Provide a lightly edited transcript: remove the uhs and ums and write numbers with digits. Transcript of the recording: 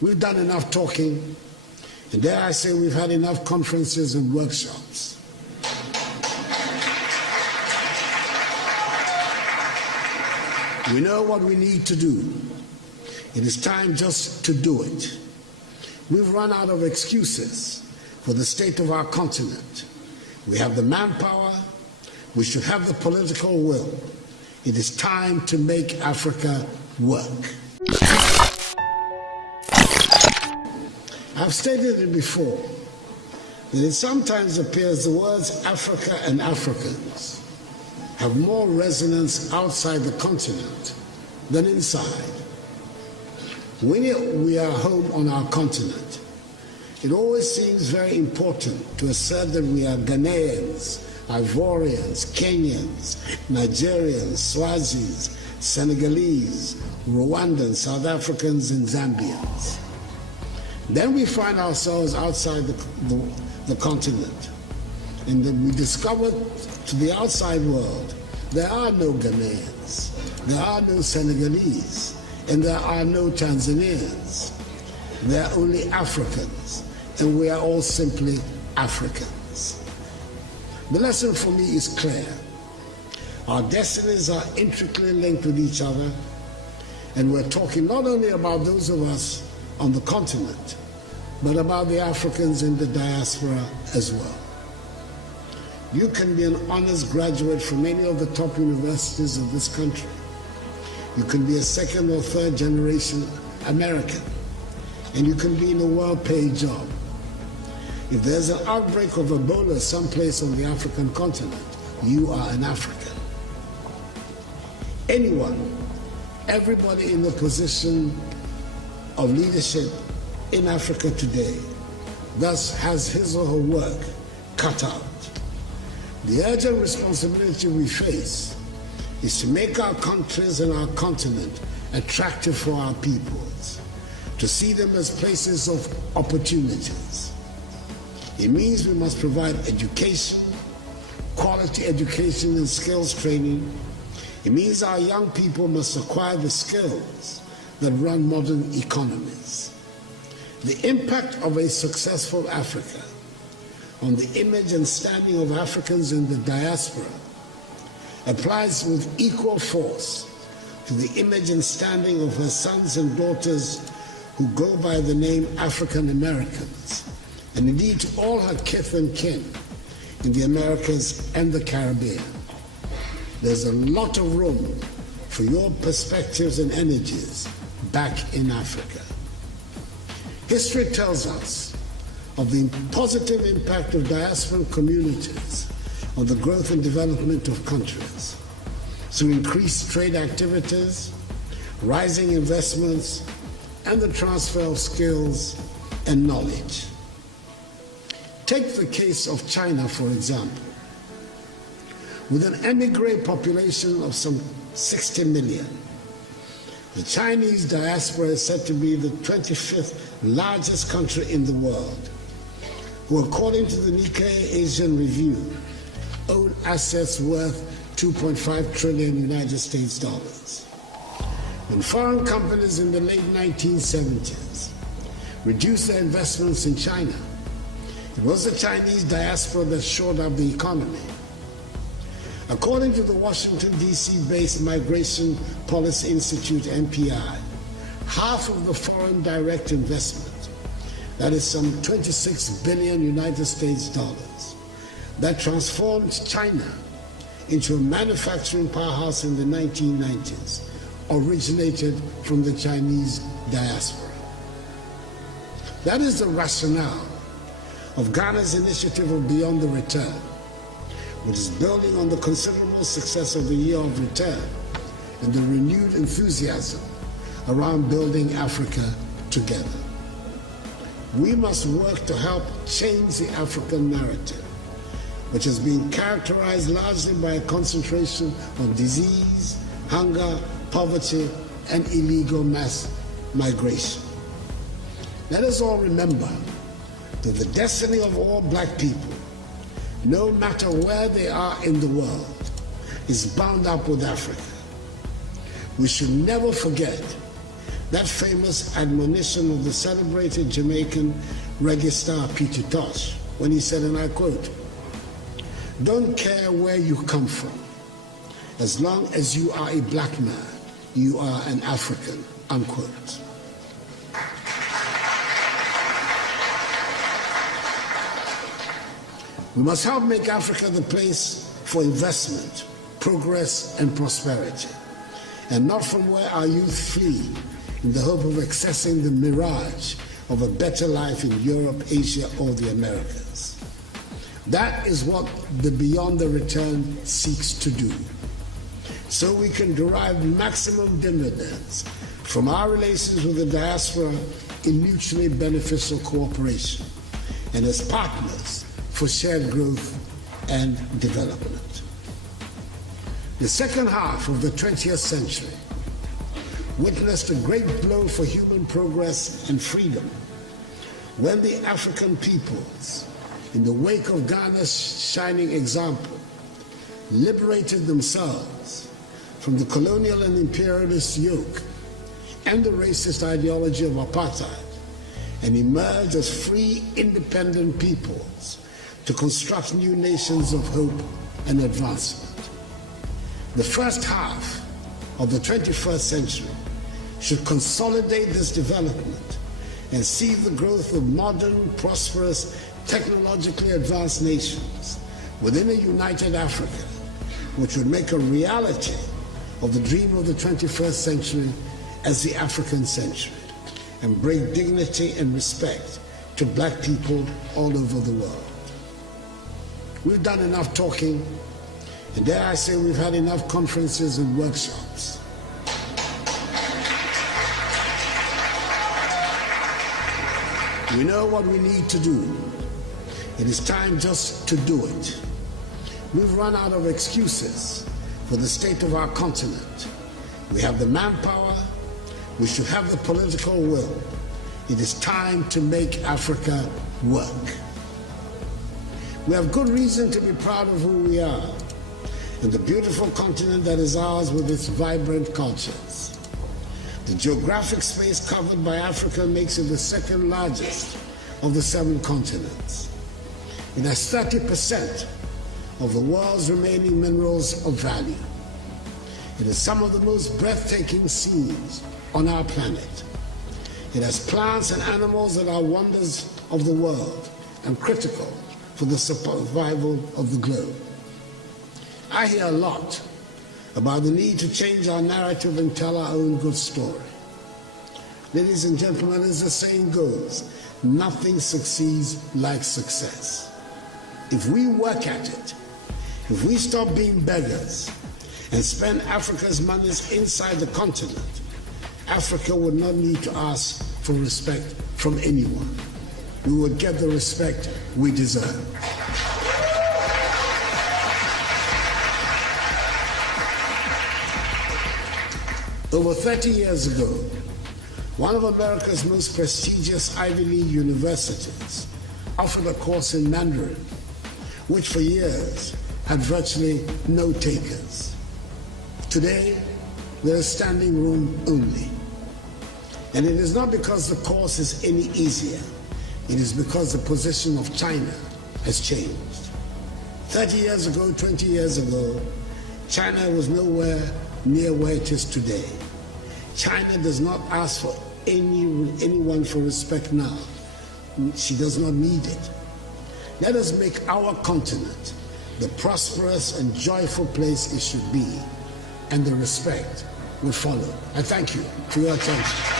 We've done enough talking, and dare I say we've had enough conferences and workshops. We know what we need to do. It is time just to do it. We've run out of excuses for the state of our continent. We have the manpower. We should have the political will. It is time to make Africa work. I've stated it before, that it sometimes appears the words Africa and Africans have more resonance outside the continent than inside. When we are home on our continent, it always seems very important to assert that we are Ghanaians, Ivorians, Kenyans, Nigerians, Swazis, Senegalese, Rwandans, South Africans, and Zambians. Then we find ourselves outside the continent, and then we discover to the outside world there are no Ghanaians, there are no Senegalese, and there are no Tanzanians. There are only Africans, and we are all simply Africans. The lesson for me is clear. Our destinies are intricately linked with each other, and we're talking not only about those of us on the continent, but about the Africans in the diaspora as well. You can be an honors graduate from any of the top universities of this country. You can be a second or third generation American, and you can be in a well-paid job. If there's an outbreak of Ebola someplace on the African continent, you are an African. Anyone, everybody in the position of leadership in Africa today thus has his or her work cut out. The urgent responsibility we face is to make our countries and our continent attractive for our peoples, to see them as places of opportunities. It means we must provide education, quality education and skills training. It means our young people must acquire the skills that run modern economies. The impact of a successful Africa on the image and standing of Africans in the diaspora applies with equal force to the image and standing of her sons and daughters who go by the name African Americans, and indeed to all her kith and kin in the Americas and the Caribbean. There's a lot of room for your perspectives and energies back in Africa. History tells us of the positive impact of diaspora communities on the growth and development of countries through increased trade activities, rising investments, and the transfer of skills and knowledge. Take the case of China, for example. With an emigre population of some 60 million, the Chinese diaspora is said to be the 25th largest country in the world, who, according to the Nikkei Asian Review, own assets worth 2.5 trillion United States dollars. When foreign companies in the late 1970s reduced their investments in China, it was the Chinese diaspora that shored up the economy. According to the Washington, D.C.-based Migration Policy Institute, MPI, half of the foreign direct investment, that is some 26 billion United States dollars, that transformed China into a manufacturing powerhouse in the 1990s, originated from the Chinese diaspora. That is the rationale of Ghana's initiative of Beyond the Return, which is building on the considerable success of the Year of Return and the renewed enthusiasm around building Africa together. We must work to help change the African narrative, which has been characterized largely by a concentration on disease, hunger, poverty, and illegal mass migration. Let us all remember that the destiny of all black people, no matter where they are in the world, is bound up with Africa. We should never forget that famous admonition of the celebrated Jamaican reggae star Peter Tosh, when he said, and I quote, "Don't care where you come from. As long as you are a black man, you are an African," unquote. We must help make Africa the place for investment, progress, and prosperity, and not from where our youth flee in the hope of accessing the mirage of a better life in Europe, Asia, or the Americas. That is what the Beyond the Return seeks to do, so we can derive maximum dividends from our relations with the diaspora in mutually beneficial cooperation and as partners for shared growth and development. The second half of the 20th century witnessed a great blow for human progress and freedom when the African peoples, in the wake of Ghana's shining example, liberated themselves from the colonial and imperialist yoke and the racist ideology of apartheid and emerged as free, independent peoples to construct new nations of hope and advancement. The first half of the 21st century should consolidate this development and see the growth of modern, prosperous, technologically advanced nations within a united Africa, which would make a reality of the dream of the 21st century as the African century and bring dignity and respect to black people all over the world. We've done enough talking, and dare I say we've had enough conferences and workshops. We know what we need to do. It is time just to do it. We've run out of excuses for the state of our continent. We have the manpower. We should have the political will. It is time to make Africa work. We have good reason to be proud of who we are and the beautiful continent that is ours with its vibrant cultures. The geographic space covered by Africa makes it the second largest of the 7 continents. It has 30% of the world's remaining minerals of value. It has some of the most breathtaking scenes on our planet. It has plants and animals that are wonders of the world and critical for the survival of the globe. I hear a lot about the need to change our narrative and tell our own good story. Ladies and gentlemen, as the saying goes, nothing succeeds like success. If we work at it, if we stop being beggars and spend Africa's monies inside the continent, Africa would not need to ask for respect from anyone. We would get the respect we deserve. Over 30 years ago, one of America's most prestigious Ivy League universities offered a course in Mandarin, which for years had virtually no takers. Today, there is standing room only. And it is not because the course is any easier. It is because the position of China has changed. 30 years ago, 20 years ago, China was nowhere near where it is today. China does not ask for anyone for respect now. She does not need it. Let us make our continent the prosperous and joyful place it should be, and the respect will follow. I thank you for your attention.